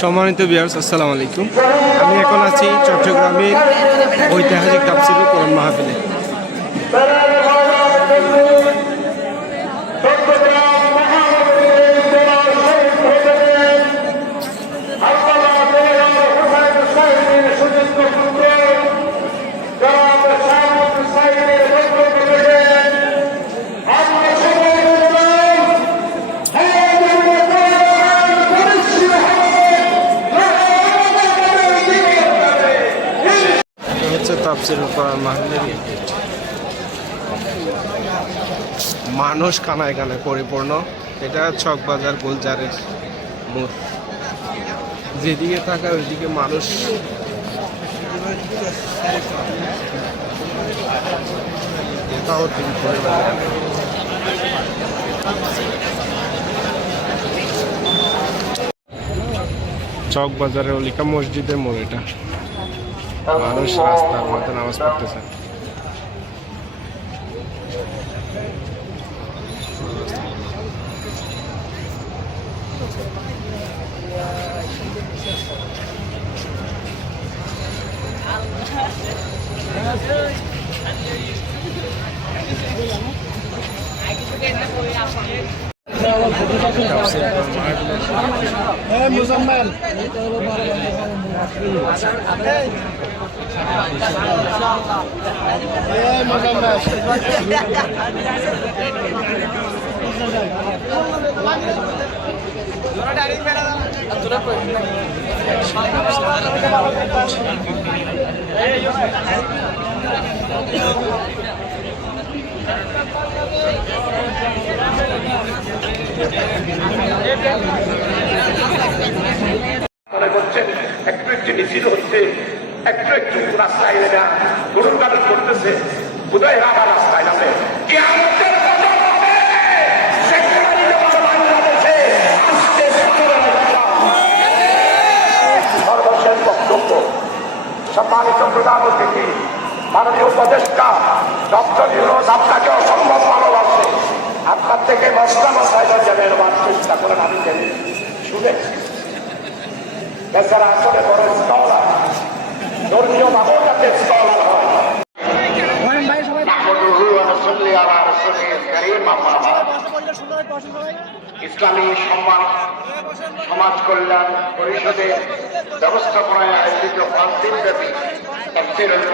সম্মানিত ভিউয়ার্স, আসসালামু আলাইকুম। আমি এখন আছি চট্টগ্রামের ঐতিহাসিক তাফসীরুল কোরআন মাহফিলে। তাফসীরুল কোরআন মাহফিলের মানুষ কানায় কানায় পরিপূর্ণ। এটা চকবাজার গোলজারের মোড়, যেদিকে থাকা ওইদিকে মানুষ। চকবাজারের অলিকা মসজিদের মোড় এটা। মানুষ রাস্তার মধ্যে নামাজ পড়তেছে। একটু একটু মিছিল হচ্ছে, একটু একটু রাস্তায় গরুর কাজ করতেছে, বোধহয় আবার রাস্তায় নামে সর্বশেষ বক্তব্য। সম্মানিত প্রধান অতিথি, মাননীয় উপদেষ্টা ডক্টর ইউনূস আপনাকে অসম্ভব ভালোবাসে। আপনার থেকে মশলা মশাই নেওয়ার চেষ্টা করেন, আমি জেনে শুনেছি। এছাড়া আসলে বড় স্কলার, ধর্মীয় ভাবেও যাতে স্কলার হয়। ইসলামী সমাজ কল্যাণ পরিষদের ব্যবস্থাপনায় আয়োজিত 5 দিনব্যাপী তাফসীরুল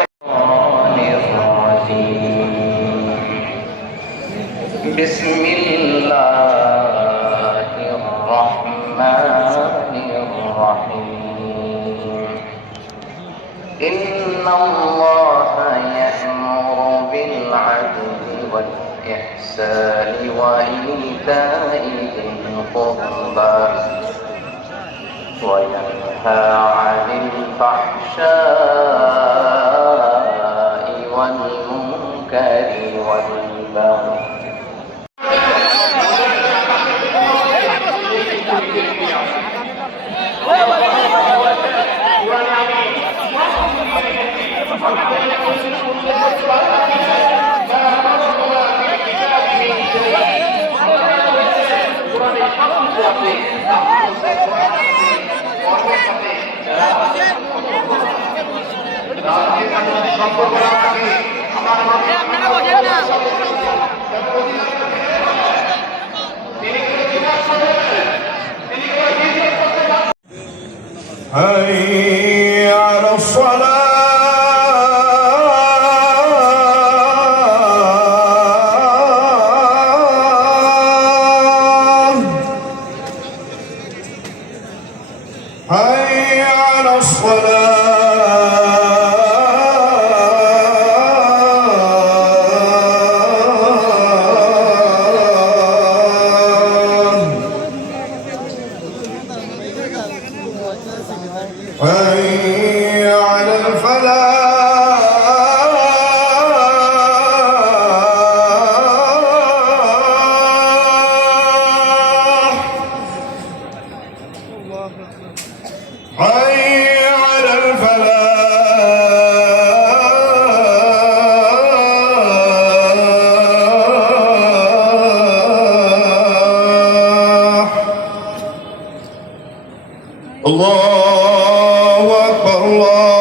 বিসমিল্লাহির রহমানির রহিম। ইন্নাল্লাহা ইয়া'মুরু বিল 'আদলি ওয়াল ইহসানি ওয়া ইতা'i যিল কুরবা ওয়া ইয়ানহা 'আনিল ফাহশা'i ওয়াল মুনকারি ওয়াল বাগি। حي على الصلاة حي على الصلاة حي على الفلاح حي على الفلاح الله أكبر الله